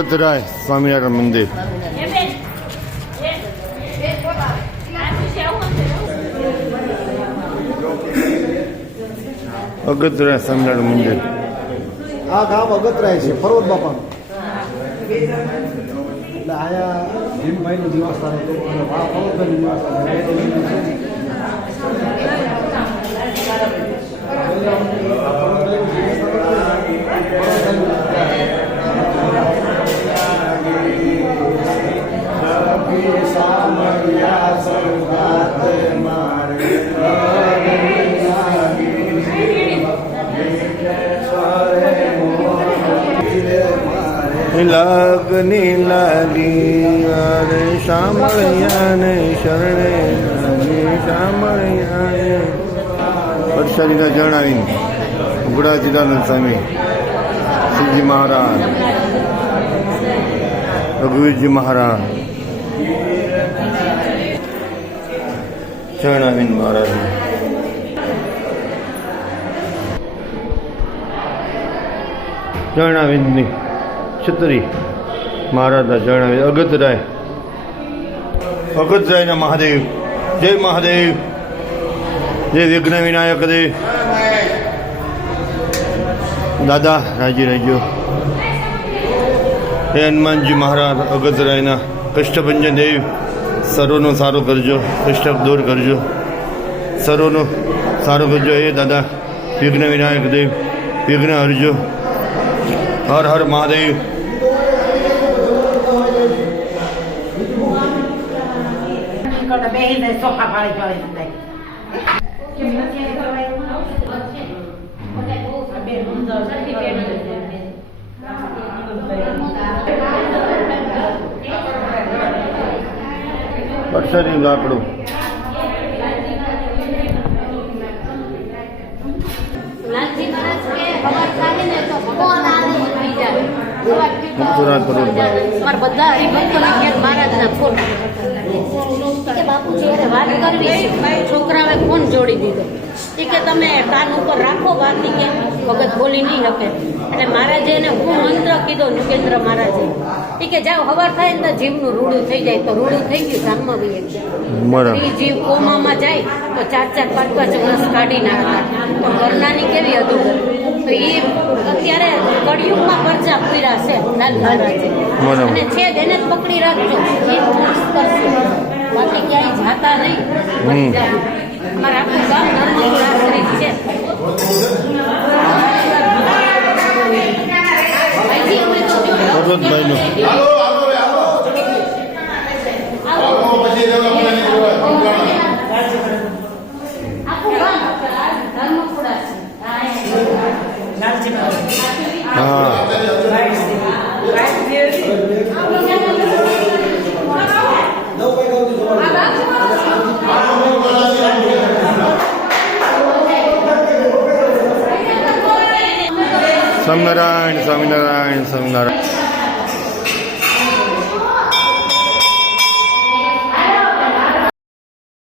અગતરાય સ્વામિનારાયણ મંદિર. અગતરાય સ્વામિનારાયણ મંદિર. આ ગામ અગતરાય છે ફરોદ બાપાનું. એટલે આયા ભીમભાઈનું નિવાસસ્થાન હતું અને ફરોદભાઈનું નિવાસસ્થાન. લાગની લાલી રે સાંભળ્યા ને શરણે સાંભળ્યા. પરસારીના જણાવીને ગુડાચિદાનંદ સ્વામી, શ્રીજી મહારાજ, રઘુવીરજી મહારાજ, જણાવીન મહારાજ. જણાવીનની છત્રી મહારાજના જણાવી. અગતરાય, અગતરાયના મહાદેવ, જય મહાદેવ, જય વિઘ્ન વિનાયક દેવ. દાદા રાજી રહેજો. હે હનુમાનજી મહારાજ, અગતરાયના કષ્ટભંજન દેવ, સર્વનું સારું કરજો, કષ્ટ દૂર કરજો, સર્વનું સારું કરજો. હે દાદા વિઘ્ન વિનાયક દેવ, વિઘ્ન હરજો. હર હર મહાદેવ. પરસારી લાકડું. બધા હરિભક્તો મહારાજના ફોન બાપુજી વાત કરવી, છોકરાઓએ ફોન જોડી દીધો. કે તમે કાન ઉપર રાખો, બાકી કે વખત બોલી નહીં શકે. એટલે મહારાજે એને હું મંત્ર કીધો, નુકેન્દ્ર મહારાજે. કે જાઓ હવાર થાય ને તો જીવનું રૂડું થઈ જાય. તો રૂડું થઈ ગયું, ધામમાં બી જીવ કોમામાં જાય તો 4-4, 5-5 વર્ષ કાઢી નાખતા. તો કરનાની કેવી હતું. તો એ અત્યારે કળિયુગમાં પરચા પૂર્યા છે લાલ મહારાજે. અને છે એને જ પકડી રાખજો, એ કરશે. બાકી ક્યાંય જાતા નહીં. અમારા આખું ગામ ધર્મપુર આશ્રિત છે. પર્વતભાઈનું હા. સ્વામિનારાયણ, સ્વામિનારાયણ, સ્વામિનારાયણ.